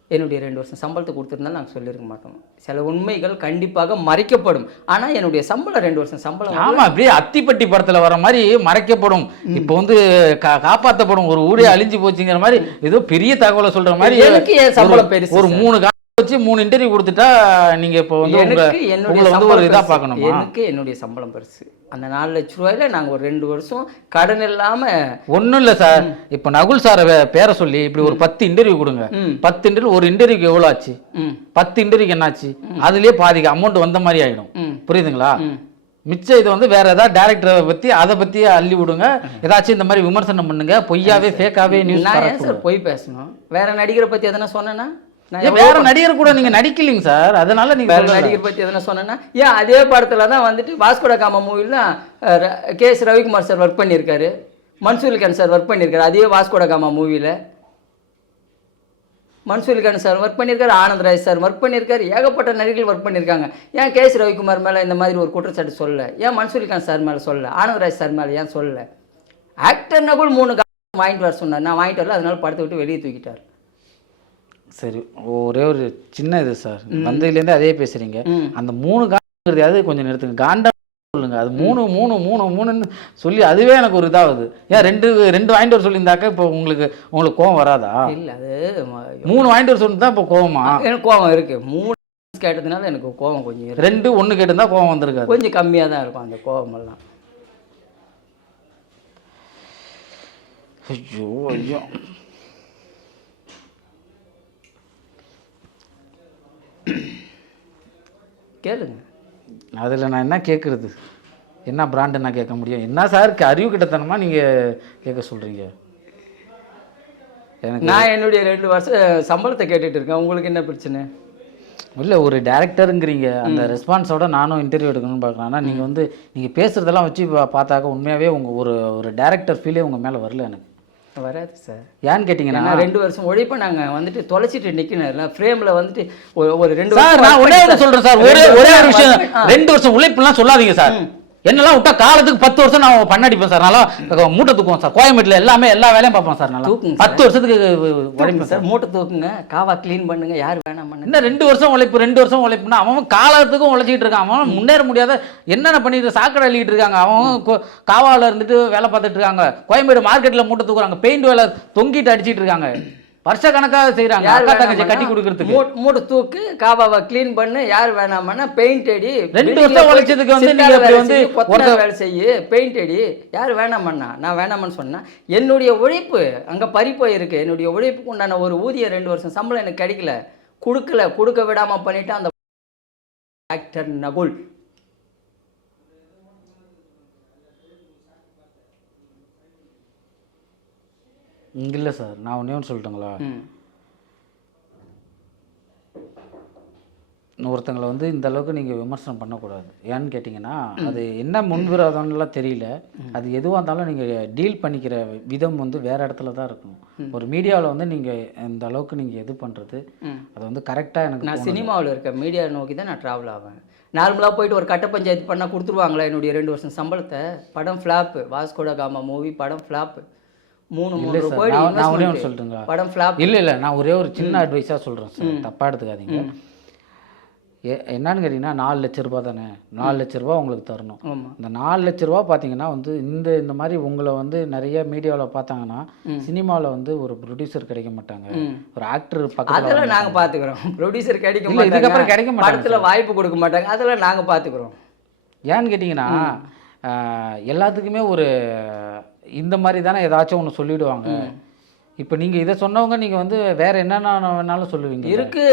என்னுடைய ரெண்டு வருஷம் சம்பளத்தை கொடுத்துருந்தாலும் நாங்கள் சொல்லியிருக்க மாட்டோம். சில உண்மைகள் கண்டிப்பாக மறைக்கப்படும். ஆனா என்னுடைய சம்பளம் ரெண்டு வருஷம் சம்பளம் ஆமா அப்படியே அத்திப்பட்டி படத்துல வர மாதிரி மறைக்கப்படும். இப்போ வந்து கா- காப்பாத்தப்படும். ஒரு ஊரே அழிஞ்சு போச்சுங்கிற மாதிரி ஏதோ பெரிய தகவலை சொல்ற மாதிரி எனக்கு என் சம்பளம் பெருசு ஒரு மூணு வச்சு மூணு இன்டர்வியூ கொடுத்துட்டா நீங்க இப்போ வந்து உங்களை வந்து ஒரு சம்பளம் இதா பெருசு. பார்க்கணுமா? எனக்கு என்னுடைய சம்பளம் பெருசு. அந்த நாலு லட்ச ரூபாயில நாங்க ஒரு ரெண்டு வருஷம் கடன் இல்லாம ஒண்ணும் இல்ல சார். இப்போ நகுல் சார பேரை சொல்லி இப்படி ஒரு பத்து இன்டர்வியூ கொடுங்க. பத்து இன்டர்வியூ ஒரு இன்டர்வியூக்கு எவ்வளவு ஆச்சு? பத்து இன்டர்வியூக்கு என்னாச்சு? அதுலயே பாதிக்கு அமௌண்ட் வந்த மாதிரி ஆயிடும். ம். புரியுதுங்களா? மிச்சம் இது வந்து வேற ஏதாவது டேரக்டரை பத்தி அதை பத்தி அள்ளி விடுங்க. ஏதாச்சும் இந்த மாதிரி விமர்சனம் பண்ணுங்க. பொய்யாவே ஃபேக்காவே நியூஸ் நான் ஏன் சார் போய் பேசணும்? வேற நடிகரை பத்தி எதனா ஏன் வேற நடிகர் கூட நீங்க நடிக்கலீங்க சார். அதனால நீங்க வேற. நடிகர் பத்தி எதனா சொன்னேன்னா ஏன் அதே படத்துல தான் வந்துட்டு வாஸ்கோட காமா மூவில K S Ravikumar sir work பண்ணியிருக்காரு. மன்சூர் கான் சார் ஒர்க் பண்ணியிருக்காரு. அதே வாஸ்கோட காமா மூவில மன்சூர் கான் சார் ஒர்க் பண்ணியிருக்காரு. ஆனந்த் ராய் சார் ஒர்க் பண்ணியிருக்காரு. ஏகப்பட்ட நடிகர்கள் ஒர்க் பண்ணியிருக்காங்க. ஏன் கே எஸ் ரவிக்குமார் மேலே இந்த மாதிரி ஒரு குற்றச்சாட்டு சொல்லல ஏன் மன்சூர் கான் சார் மேலே சொல்லல ஆனந்த் ராய் சார் மேலே ஏன் சொல்லல ஆக்டர்னா கூட மூணு காசு வாங்கிட்டு வர சொன்னார். நான் வாங்கிட்டு வரல. அதனால படத்தை விட்டு வெளியே தூக்கிட்டார். சரி ஒரே ஒரு சின்ன இது சார். வந்ததுலேருந்து அதே பேசுறீங்க. அந்த மூணு காண்டாவது கொஞ்சம் நிறுத்துங்க. காண்டா சொல்லுங்க. அது மூணு மூணு மூணு மூணுன்னு சொல்லி அதுவே எனக்கு ஒரு இதாகுது. ஏன் ரெண்டு ரெண்டு வாங்கிட்டு வர சொல்லியிருந்தாக்க இப்போ உங்களுக்கு உங்களுக்கு கோவம் வராதா? இல்லை அது மூணு வாங்கிட்டு வர சொல்லியிருந்தா இப்போ கோவமா? எனக்கு கோவம் இருக்கு. மூணு கேட்டதுனால எனக்கு கோவம் கொஞ்சம் ரெண்டு ஒன்று கேட்டிருந்தா கோவம் வந்திருக்காது. கொஞ்சம் கம்மியாக தான் இருக்கும் அந்த கோவமெல்லாம். ஐயோ ஐயோ. கேளுங்க. அதில் நான் என்ன கேட்குறது என்ன பிராண்டு நான் கேட்க முடியும்? என்ன சார் அறிவு கிட்டத்தனமா நீங்கள் கேட்க சொல்கிறீங்க எனக்கு நான் என்னுடைய ரெண்டு வருஷம் சம்பளத்தை கேட்டுட்டு இருக்கேன். உங்களுக்கு என்ன பிரச்சனை? இல்லை ஒரு டேரக்டருங்கிறீங்க அந்த ரெஸ்பான்ஸோட நானும் இன்டர்வியூ எடுக்கணும்னு பார்க்குறேன் ஆனால் நீங்கள் வந்து நீங்கள் பேசுகிறதெல்லாம் வச்சு பார்த்தாக்க உண்மையாகவே உங்கள் ஒரு ஒரு டேரக்டர் ஃபீலே உங்கள் மேலே வரல எனக்கு. வராது சார். ஏன்னு கேட்டிங்கன்னா ரெண்டு வருஷம் உழைப்ப நாங்க வந்துட்டு தொலைச்சிட்டு நிக்கணும் ஃப்ரேம்ல வந்துட்டு ஒரு ரெண்டு சார் வருஷம் நான் ஒரே சொல்றேன் சார். ஒரே ரெண்டு ஒரே ஒரு வருஷம் விஷயம். ரெண்டு வருஷம் உழைப்புலாம் சொல்லாதீங்க சார். என்னெல்லாம் விட்டா காலத்துக்கு பத்து வருஷம் நான் பண்ணடிப்பேன் சார். நல்லா மூட்டை தூக்குவோம் சார். கோயம்பேட்டில் எல்லாமே எல்லா வேலையும் பார்ப்போம் சார் நல்லா. தூக்குங்க பத்து வருஷத்துக்கு உழைப்பேன் சார். மூட்டை தூக்குங்க காவா க்ளீன் பண்ணுங்க யார் வேணாம் பண்ணுங்க. இன்னும் ரெண்டு வருஷம் உழைப்பு ரெண்டு வருஷம் உழைப்புனா அவன் காலத்துக்கும் உழைச்சிட்டு இருக்கான். அவன் முன்னேற முடியாத என்னென்ன பண்ணிட்டு சாக்கடை அள்ளிட்டு இருக்காங்க. அவன் கொ- காவால இருந்துட்டு வேலை பார்த்துட்டு இருக்காங்க. கோயம்பேடு மார்க்கெட்ல மூட்டை தூக்குறாங்க. பெயிண்ட் வேலை தொங்கிட்டு அடிச்சிட்டு இருக்காங்க. வருஷ கணக்காக செய்றாங்க. யார் அக்கா தங்கச்சி கட்டி? கொடுக்கறதுக்கு. மூ- மூட்டை தூக்கு காவாவை க்ளீன் பண்ணு யார் வேணாமன்னா பெயிண்ட் அடி ரெண்டு வருஷம் உழைச்சதுக்கு வந்து சித்தாள் நீங்க இப்படி வேலை வந்து ஒருத்தர் வேலை செய்யு பெயிண்ட் அடி. யார் வேணாமண்ணா நான் வேணாமன்னு சொன்னா என்னுடைய உழைப்பு அங்க பறி போயிருக்கு. என்னுடைய உழைப்புக்கு உண்டான ஒரு ஊதியம் ரெண்டு வருஷம் சம்பளம் எனக்கு கிடைக்கல. கொடுக்கல கொடுக்க விடாம பண்ணிட்டு அந்த ஆக்டர் நகுல். இல்ல சார். நான் ஒண்ணே ஒன்று சொல்லட்டுங்களா. ஒருத்தங்களை வந்து இந்த அளவுக்கு நீங்க விமர்சனம் பண்ணக்கூடாது. ஏன்னு கேட்டிங்கன்னா அது என்ன முன்விரோதம்லாம் தெரியல. அது எதுவாக இருந்தாலும் நீங்க டீல் பண்ணிக்கிற விதம் வந்து வேற இடத்துல தான் இருக்கணும். ஒரு மீடியாவில் வந்து நீங்க இந்த அளவுக்கு நீங்க இது பண்றது ம். அது வந்து கரெக்டா எனக்கு நான் சினிமாவில் இருக்க மீடியா நோக்கி தான் நான் ட்ராவல் ஆவேன். நார்மலாக போயிட்டு ஒரு கட்ட பஞ்சாயத்து பண்ணால் கொடுத்துருவாங்களா என்னுடைய ரெண்டு வருஷம் சம்பளத்தை? படம் flop Vasco da Gama movie படம் ஃப்ளாப்பு மூணு மூணு கோடி நான் நான் ஒன்றே. சொல்லட்டுங்களா படம் ஃப்ளாப் இல்லை இல்லை நான் ஒரே ஒரு சின்ன அட்வைஸாக சொல்கிறேன் சார். தப்பாக எடுத்துக்காதீங்க என்னன்னு கேட்டிங்கன்னா நாலு லட்ச ரூபா தானே? நாலு லட்ச ரூபா உங்களுக்கு தரணும். இந்த நாலு லட்ச ரூபா பார்த்தீங்கன்னா வந்து இந்த இந்த மாதிரி உங்களை வந்து நிறைய மீடியாவில் பார்த்தாங்கன்னா சினிமாவில் வந்து ஒரு ப்ரொடியூசர் கிடைக்க மாட்டாங்க. ஒரு ஆக்டர் பக்கத்தில் அதெல்லாம் நாங்கள் பார்த்துக்குறோம் ப்ரொடியூசர் கிடைக்க இல்ல, இதுக்கப்புறம் மாட்டாங்க. கிடைக்க மாட்டாங்க படத்தில் வாய்ப்பு கொடுக்க மாட்டாங்க. அதெல்லாம் நாங்கள் பார்த்துக்குறோம் ஏன்னு கேட்டிங்கன்னா எல்லாத்துக்குமே ஒரு இந்த மாதிரி தானே ஏதாச்சும் ஒன்று சொல்லிடுவாங்க. இப்போ நீங்கள் இதை சொன்னவங்க நீங்கள் வந்து வேற என்னென்ன வேணாலும் சொல்லுவீங்க இருக்கு.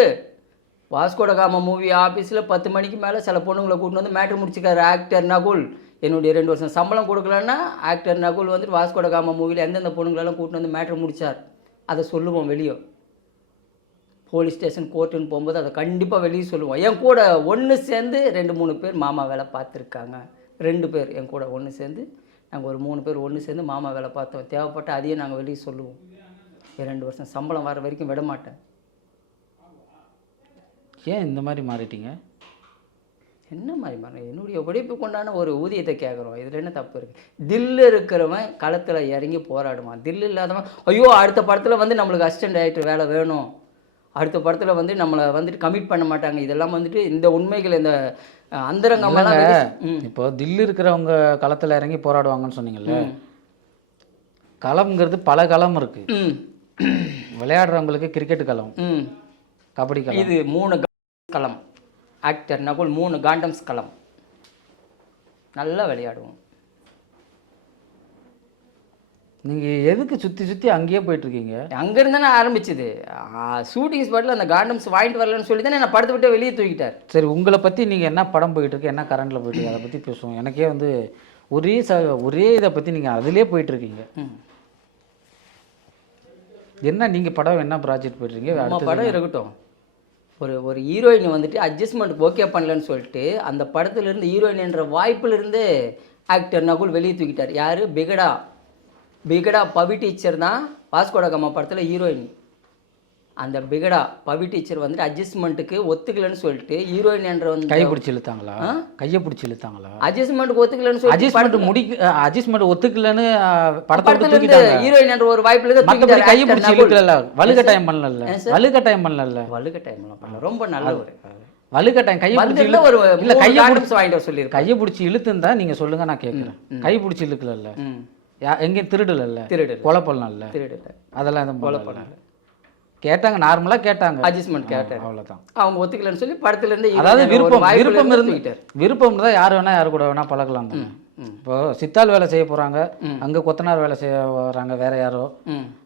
வாஸ்கோட காமா மூவி ஆஃபீஸில் பத்து மணிக்கு மேலே சில பொண்ணுங்களை கூட்டிட்டு வந்து மேட்ரு முடிச்சுக்காரு. ஆக்டர் நகுல் என்னுடைய ரெண்டு வருஷம் சம்பளம் கொடுக்கலன்னா ஆக்டர் நகுல் வந்துட்டு வாஸ்கோட காமா மூவியில் எந்தெந்த பொண்ணுங்களெல்லாம் கூட்டிட்டு வந்து மேட்ரு முடிச்சார் அதை சொல்லுவோம் வெளியே. போலீஸ் ஸ்டேஷன் கோர்ட்டுன்னு போகும்போது அதை கண்டிப்பாக வெளியே சொல்லுவோம். என் கூட ஒன்று சேர்ந்து ரெண்டு மூணு பேர் மாமா வேலை பார்த்துருக்காங்க. ரெண்டு பேர் என் கூட ஒன்று சேர்ந்து நாங்கள் ஒரு மூணு பேர் ஒன்று சேர்ந்து மாமா வேலை பார்த்தோம். தேவைப்பட்ட அதையும் நாங்கள் வெளியே சொல்லுவோம். இரண்டு வருஷம் சம்பளம் வர வரைக்கும் விட மாட்டேன். ஏன் இந்த மாதிரி மாறிட்டீங்க? என்ன மாதிரி மரம் என்னுடைய உழைப்புக்கு உண்டான ஒரு ஊதியத்தை கேட்குறோம் இதில் என்ன தப்பு இருக்குது தில்லு இருக்கிறவன் களத்தில் இறங்கி போராடுவான். தில்லு இல்லாதவன் ஐயோ அடுத்த படத்தில் வந்து நம்மளுக்கு அசிஸ்டன்ட் டைரக்டர் வேலை வேணும். அடுத்த படத்தில் வந்து நம்மளை வந்துட்டு கமிட் பண்ண மாட்டாங்க. இதெல்லாம் வந்துட்டு இந்த உண்மைகள் இந்த அந்தரங்கமெல்லாம் இப்போ தில்லு இருக்கிறவங்க களத்தில் இறங்கி போராடுவாங்கன்னு சொன்னீங்கல்ல. களம்ங்கிறது பல களம் இருக்கு. விளையாடுறவங்களுக்கு கிரிக்கெட் களம் கபடி களம். இது மூணு களம். ஆக்டர் நகுல் மூணு காண்டம்ஸ் களம். நல்லா விளையாடுவோம். நீங்கள் எதுக்கு சுற்றி சுற்றி அங்கேயே போயிட்டு இருக்கீங்க அங்கேருந்து தானே ஆரம்பிச்சது ஷூட்டிங் ஸ்பாட்டில் அந்த காண்டம்ஸ் வாங்கிட்டு வரலன்னு சொல்லி தானே நான் படத்தை விட்டு வெளியே தூக்கிட்டார். சரி உங்களை பற்றி நீங்கள் என்ன படம் போயிட்டு இருக்கு என்ன கரண்டில் போயிட்டு அதை பற்றி பேசுவோம். எனக்கே வந்து ஒரே ச ஒரே இதை பற்றி நீங்கள் அதிலே போயிட்டு இருக்கீங்க ம். என்ன நீங்கள் படம் என்ன ப்ராஜெக்ட் போயிட்டுருக்கீங்க? படம் இருக்கட்டும். ஒரு ஒரு ஹீரோயின் வந்துட்டு அட்ஜஸ்ட்மெண்ட் ஓகே பண்ணலன்னு சொல்லிட்டு அந்த படத்துலேருந்து ஹீரோயின் என்ற வாய்ப்புலேருந்து ஆக்டர் நகுல் வெளியே தூக்கிட்டார். யார்? பிகடா. பிகடா பவி டீச்சர் தான் வாஸ்கோட கம்மா படத்தில் ஹீரோயின் அந்த பிகடா பவி டீச்சர் வந்துட்டு அட்ஜஸ்ட்மெண்ட்டுக்கு ஒத்துக்கலன்னு சொல்லிட்டு ஹீரோயின் என்ற வந்து கை பிடிச்சி இழுத்தாங்களா? கையை பிடிச்சி இழுத்தாங்களா? அட்ஜஸ்ட்மெண்ட்டுக்கு ஒத்துக்கலன்னு சொல்லி அட்ஜஸ்ட்மெண்ட் முடி அட்ஜஸ்ட்மெண்ட் ஒத்துக்கலன்னு படத்தை தூக்கிட்டாங்க. ஹீரோயின் என்ற ஒரு வாய்ப்புல இருந்து மற்றபடி கையை பிடிச்சி. இழுக்கல வலுக்கட்டாயம் பண்ணல. வலுக்கட்டாயம் பண்ணல. வழுக்க டைம்லாம் பண்ணல. ரொம்ப நல்லவர். வலுக்கட்டாயம் கையை பிடிச்சி ஒரு இல்ல கையை condoms வாங்கிட்டு வர சொல்லியிருக்காரு. கையை பிடிச்சி இழுத்துந்தா நீங்க சொல்லுங்க நான் கேட்குறேன் கை பிடிச்சி இழுக்கல எங்கேயும் திருடல. திருடு கொலை பண்ணல திருடு அதெல்லாம் எதுவும் பண்ணல. கேட்டாங்க நார்மலா கேட்டாங்க. அட்ஜஸ்ட்மெண்ட் கேட்டார். அவ்வளவுதான். அவங்க ஒத்துக்கலன்னு சொல்லி படத்துல இருந்து அதாவது விருப்பம் விருப்பம் இருந்து இருந்து தூக்கிட்டாரு. விருப்பம் இருந்தால் யார் வேணா யார் கூட வேணா பழகலாம் தானே. இப்போ சித்தாள் வேலை செய்ய போறாங்க. ம். அங்க கொத்தனார் வேலை செய்ய வராங்க வேற யாரோ.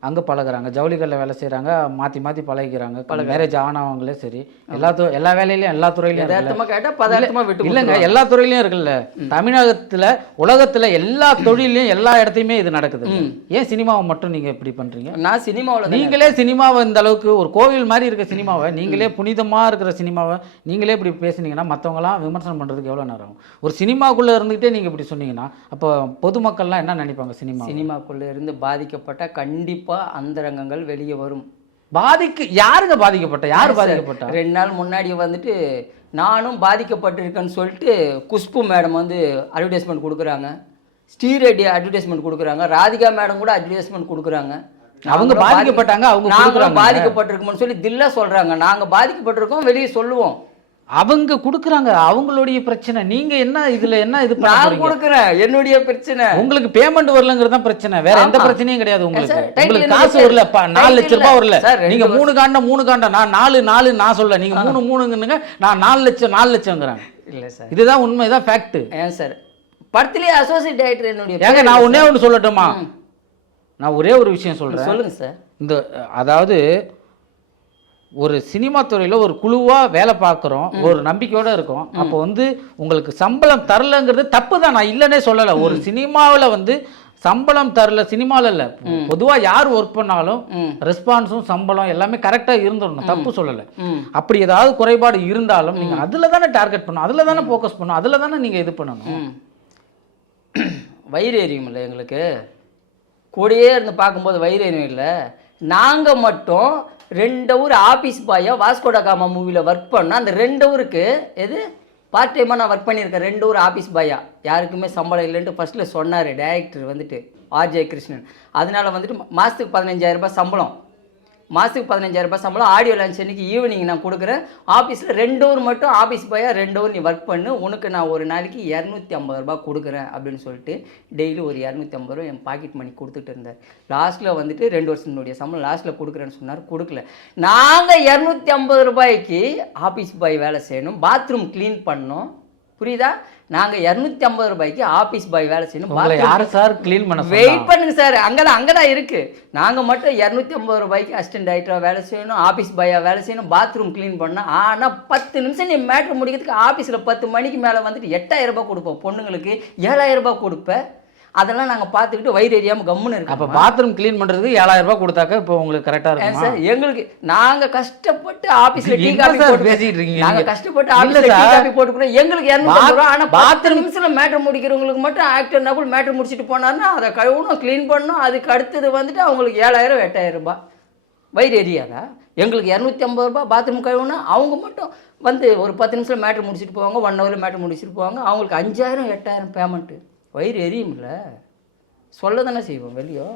அங்க பழகுறாங்க. ஜவுளிக்கல்ல வேலை செய்றாங்க மாத்தி மாத்தி பழகிக்கிறாங்க. மேரேஜ் ஆனவங்களே சரி. எல்லா து எல்லா வேலையிலயும் எல்லா துறையிலயும் இருக்குல்ல. யதார்த்தமா கேட்டா பதார்த்தமா விட்டு இல்லைங்க எல்லா துறையிலயும் இருக்குல்ல. தமிழகத்துல உலகத்துல எல்லா தொழிலையும் எல்லா இடத்தையுமே இது நடக்குது ஏன் சினிமாவை மட்டும் நீங்க இப்படி பண்றீங்க? நான் சினிமாவில் நீங்களே சினிமாவை இந்த அளவுக்கு ஒரு கோவில் மாதிரி இருக்க சினிமாவை நீங்களே புனிதமா இருக்கிற சினிமாவை நீங்களே இப்படி பேசுனீங்கன்னா மத்தவங்கலாம் விமர்சனம் பண்றதுக்கு எவ்வளவு நேரம் ஒரு சினிமாக்குள்ள இருந்துகிட்டே நீங்க இப்படி சொன்னீங்கன்னா அப்போ பொதுமக்கள்லாம் என்ன நினைப்பாங்க சினிமா சினிமாக்குள்ள இருந்து பாதிக்கப்பட்ட கண்டிப்பா அந்தரங்கங்கள் வெளியே வரும். பாதிக்கு யாருங்க பாதிக்கப்பட்ட? யார் பாதிக்கப்பட்டா? ரெண்டு நாள் முன்னாடி வந்துட்டு நானும் பாதிக்கப்பட்டிருக்கேன்னு சொல்லிட்டு குஷ்பு மேடம் வந்து அட்வர்டைஸ்மெண்ட் கொடுக்குறாங்க. ஸ்ரீரெட்டி அட்வர்டைஸ்மெண்ட் கொடுக்குறாங்க. ராதிகா மேடம் கூட அட்வர்டைஸ்மெண்ட் கொடுக்குறாங்க. அவங்க பாதிக்கப்பட்டாங்க, அவங்க நாங்களும். பாதிக்கப்பட்டிருக்கோம்னு சொல்லி தில்லா சொல்றாங்க. நாங்க பாதிக்கப்பட்டிருக்கோம் வெளியே சொல்லுவோம். அவங்க கொடுக்குறாங்க அவங்களுடைய பிரச்சனை. நீங்க என்ன இதுல என்ன இது நான் கொடுக்குறேன் என்னுடைய பிரச்சனை. உங்களுக்கு பேமெண்ட் வரலங்கிறது தான் பிரச்சனை. வேற எந்த. பிரச்சனையும் கிடையாது உங்களுக்கு. உங்களுக்கு காசு? வரல பா- நாலு லட்ச ரூபாய் வரல. நீங்க மூணு காண்டம் மூணு காண்டம் நான் நாலு நாலு நான் சொல்ல நீங்க மூணு மூணுங்கன்னுங்க நான் நாலு லட்சம் நாலு லட்சம்ங்கிறேன் இல்ல சார். இதுதான் உண்மை இதான் ஃபேக்ட் ஏன் சார் படத்திலேயே அசோசியேட் டைரக்டர் என்னுடைய ஏங்க நான் ஒண்ணே ஒன்று சொல்லட்டுமா. நான் ஒரே ஒரு விஷயம் சார். சொல்றேன். சொல்லுங்க சார். இந்த அதாவது ஒரு சினிமா துறையில ஒரு குழுவா வேலை பார்க்குறோம். ஒரு நம்பிக்கையோட இருக்கோம். அப்போ வந்து உங்களுக்கு சம்பளம் தரலங்கிறது தப்பு தான் நான் இல்லைன்னே சொல்லலை. ஒரு சினிமாவில் வந்து சம்பளம் தரல சினிமாவில் இல்லை. பொதுவா யார் ஒர்க் பண்ணாலும் ரெஸ்பான்ஸும் சம்பளம் எல்லாமே கரெக்டாக இருந்துடணும். தப்பு சொல்லலை. அப்படி ஏதாவது குறைபாடு இருந்தாலும் நீங்க அதுல தானே டார்கெட் பண்ணணும். அதுல தானே ஃபோக்கஸ் பண்ணணும். அதுல தானே நீங்க இது பண்ணணும். வயிறு எரியுமில்ல எங்களுக்கு? கூடயே இருந்து பார்க்கும்போது வயிறு எரியும் இல்லை? நாங்கள் மட்டும் ரெண்டு ஊர் ஆஃபீஸ் பாயாக வாஸ்கோடகாமா மூவியில் ஒர்க் பண்ணால் அந்த ரெண்டு ஊருக்கு எது? பார்ட் டைமாக நான் ஒர்க் பண்ணியிருக்கேன். ரெண்டு ஊர் ஆஃபீஸ் பாயா யாருக்குமே சம்பளம் இல்லைன்ட்டு ஃபஸ்ட்டில் சொன்னார் டைரக்டர் வந்துட்டு ஆர்ஜே கிருஷ்ணன் அதனால வந்துட்டு மாதத்துக்கு பதினஞ்சாயிரரூபா சம்பளம். மாதத்துக்கு பதினஞ்சாயிரம் ரூபாய் சம்பளம் ஆடியோ லான்ச் அன்னைக்கு ஈவினிங் நான் கொடுக்குறேன். ஆஃபீஸில் ரெண்டு ஹவர் மட்டும் ஆஃபீஸ் போய் ரெண்டு ஹவர் நீ ஒர்க் பண்ணு. உனக்கு நான் ஒரு நாளைக்கு இரநூத்தி ஐம்பது ரூபாய் கொடுக்குறேன் அப்படின்னு சொல்லிட்டு டெய்லி ஒரு இரநூத்தி ஐம்பது ரூபா என் பாக்கெட் மணி கொடுத்துட்டு இருந்தார். லாஸ்ட்டில் வந்துட்டு ரெண்டு வருஷத்தினுடைய சம்பளம் லாஸ்ட்டில் கொடுக்குறேன்னு சொன்னார். கொடுக்கல. நாங்கள் இரநூத்தி ஐம்பது ரூபாய்க்கு ஆஃபீஸ் பாய் வேலை செய்யணும். பாத்ரூம் க்ளீன் பண்ணோம் புரியுதா? நாங்கள் இரநூத்தி ஐம்பது ரூபாய்க்கு ஆஃபீஸ் பாய் வேலை செய்யணும். யாரு சார் க்ளீன் பண்ண? வெயிட் பண்ணுங்க சார் அங்கதான் அங்கதான் இருக்கு. நாங்க மட்டும் இரநூத்தி ஐம்பது ரூபாய்க்கு அசிஸ்டன்ட் டைரக்டரா வேலை செய்யணும் ஆபீஸ் பாயா வேலை செய்யணும் பாத்ரூம் க்ளீன் பண்ணணும் ஆனா பத்து நிமிஷம் நீ மேட்ரு முடிக்கிறதுக்கு ஆபீஸ்ல பத்து மணிக்கு மேல வந்துட்டு எட்டாயிரம் ரூபாய் கொடுப்போம். பொண்ணுங்களுக்கு ஏழாயிரம் ரூபாய் கொடுப்ப. அதெல்லாம் நாங்கள் பார்த்துக்கிட்டு வயிறு எரியாமல் கம்முன்னு அப்போ இருக்கோம் பாத்ரூம் க்ளீன் பண்ணுறதுக்கு ஏழாயிரம் ரூபாய் கொடுத்தாக்க இப்போ உங்களுக்கு கரெக்டாக இருக்குமா? சார் எங்களுக்கு நாங்க கஷ்டப்பட்டு ஆபீஸ்ல டீ சார் போட்டு பேசிட்டு இருக்கீங்க. நாங்க நீங்க? கஷ்டப்பட்டு ஆபீஸ்ல டீ. காபி போட்டு கூட எங்களுக்கு 250 ரூபா. ஆனா bathroom- பத்து நிமிஷத்துல மேட்டர் முடிக்கிறவங்களுக்கு மட்டும் ஆக்டர் நகுல் மேட்டர் முடிச்சிட்டு போனாருன்னா அதை கழுவணும் க்ளீன் பண்ணணும். அதுக்கு அடுத்தது வந்துட்டு அவங்களுக்கு ஏழாயிரம் எட்டாயிரம் ரூபாய். வயிறு எரியாதா. எங்களுக்கு இரநூத்தி ஐம்பது ரூபாய் பாத்ரூம் கழுவுனா அவங்க மட்டும் வந்து ஒரு பத்து நிமிஷத்தில் மேட்ரு முடிச்சுட்டு போவாங்க ஒன் ஹவரில் மேட்ரு முடிச்சுட்டு போவாங்க. அவங்களுக்கு அஞ்சாயிரம் எட்டாயிரம் பேமெண்ட்டு வயிறு எரியும்ல? சொல்ல தானே செய்வோம் வெளியோ?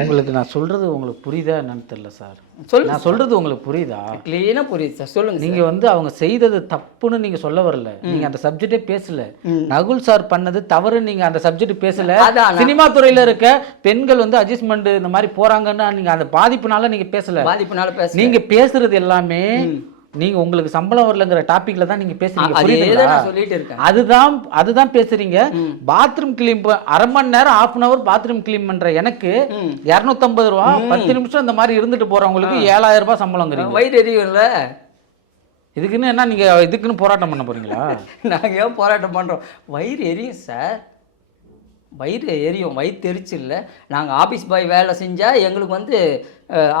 உங்களுக்கு நான் சொல்றது உங்களுக்கு புரியுதா என்னன்னு தெரியல சார். சொல்லுங்க நான் சொல்றது உங்களுக்கு புரியுதா? க்ளீனாக புரியுது சார் சொல்லுங்க நீங்க வந்து அவங்க செய்தது தப்புன்னு நீங்க சொல்ல வரல. நீங்க அந்த சப்ஜெக்டே பேசல. நகுல் சார் பண்ணது தவறு நீங்க அந்த சப்ஜெக்ட் பேசல. சினிமா துறையில இருக்க பெண்கள் வந்து அட்ஜஸ்ட்மெண்ட் இந்த மாதிரி போறாங்கன்னா நீங்க அந்த பாதிப்புனால நீங்க பேசல. பாதிப்புனால பேச நீங்க பேசுறது எல்லாமே நீங்க உங்களுக்கு சம்பளம் வரலங்கிற டாபிக்ல தான் நீங்க பேசுறீங்க. அதுதான் அதுதான் பேசுறீங்க. பாத்ரூம் கிளீன் அரை மணி நேரம் half an hour bathroom clean பண்ற எனக்கு. இரநூத்தம்பது ரூபா பத்து நிமிஷம் இந்த மாதிரி இருந்துட்டு போறவங்களுக்கு ஏழாயிரம் ரூபாய் சம்பளங்கிறீங்க வயிறு எரியும்ல? இதுக்குன்னு என்ன நீங்க இதுக்குன்னு போராட்டம் பண்ண போறீங்களா? நாங்கள் ஏன் போராட்டம் பண்ணுறோம் வயிறு எரியும் சார் வயிறு எரியும் வயிறு எரிச்சல்ல நாங்கள் ஆஃபீஸ் பாய் வேலை செஞ்சால் எங்களுக்கு வந்து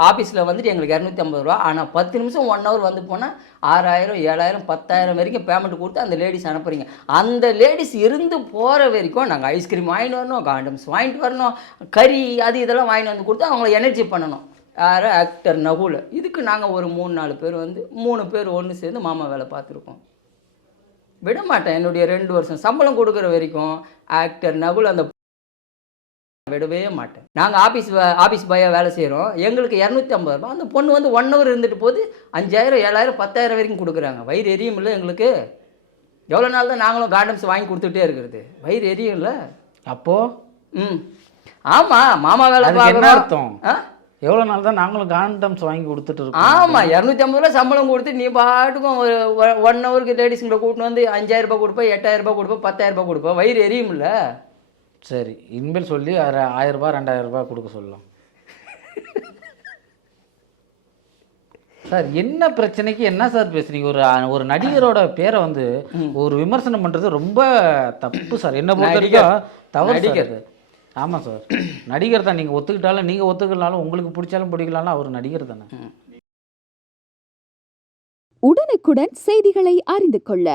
ஆஃபீஸில் வந்துட்டு எங்களுக்கு இரநூத்தி ஐம்பது ரூபா. ஆனால் பத்து நிமிஷம் ஒன் ஹவர் வந்து போனால் ஆறாயிரம் ஏழாயிரம் பத்தாயிரம் வரைக்கும் பேமெண்ட் கொடுத்து அந்த லேடிஸ் அனுப்புறீங்க. அந்த லேடிஸ் இருந்து போகிற வரைக்கும் நாங்கள் ஐஸ்கிரீம் வாங்கிட்டு வரணும் காண்டம்ஸ் வாங்கிட்டு வரணும் கறி அது இதெல்லாம் வாங்கிட்டு வந்து கொடுத்து அவங்கள எனர்ஜி பண்ணணும். யார்? ஆக்டர் நகுல். இதுக்கு நாங்கள் ஒரு மூணு நாலு பேர் வந்து மூணு பேர் ஒன்று சேர்ந்து மாமா வேலை பார்த்துருக்கோம். விட மாட்டேன் என்னுடைய ரெண்டு வருஷம் சம்பளம் கொடுக்குற வரைக்கும் ஆக்டர் நகுல் அந்த விடவே மாட்டேன். நாங்கள் ஆஃபீஸ் ஆஃபீஸ் பாயாக வேலை செய்கிறோம் எங்களுக்கு இரநூத்தி ஐம்பது ரூபா அந்த பொண்ணு வந்து ஒன் ஹவர் இருந்துட்டு போது அஞ்சாயிரம் ஏழாயிரம் பத்தாயிரம் வரைக்கும் கொடுக்குறாங்க. வயிறு எரியும்ல எங்களுக்கு? எவ்வளோ நாள் தான் நாங்களும் காண்டம்ஸ் வாங்கி கொடுத்துட்டே இருக்கிறது? வயிறு எரியும்ல அப்போ? ம். ஆமாம் மாமா வேலை அர்த்தம்? ஆ எவ்வளவு நாள் தான் நாங்களும் காண்டம்ஸ் வாங்கி கொடுத்துட்டு இருக்கோம். ஆமா இரநூத்தி ஐம்பது ரூபா சம்பளம் கொடுத்து நீ பாட்டுக்கும் ஒரு ஒன் ஹவருக்கு லேடிஸுங்களை கூட்டின்னு வந்து அஞ்சாயிரம் ரூபாய் கொடுப்ப எட்டாயிரம் ரூபாய் கொடுப்ப பத்தாயிரம் ரூபாய் கொடுப்ப வயிறு எரியும்ல சரி இனிமேல் சொல்லி ஆயிரம் ரூபாய் ரெண்டாயிரம் ரூபாய் கொடுக்க சொல்லலாம். சார் என்ன பிரச்சனைக்கு என்ன சார் பேசுறீங்க? ஒரு ஒரு நடிகரோட பேரை வந்து ஒரு விமர்சனம் பண்றது ரொம்ப தப்பு சார். என்ன பொறுத்த வரைக்கும் தவறு சார் நடிகர். அது. ஆமா சார் நடிகர் தான் நீங்க ஒத்துக்கிட்டாலும் நீங்க ஒத்துக்கலனாலும் உங்களுக்கு பிடிச்சாலும் பிடிக்கலாம்னா அவர் நடிகர் தானே உடனுக்குடன் செய்திகளை அறிந்து கொள்ள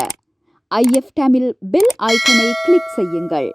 ஐஎஃப் தமிழ் பெல் ஐக்கனை கிளிக் செய்யுங்கள்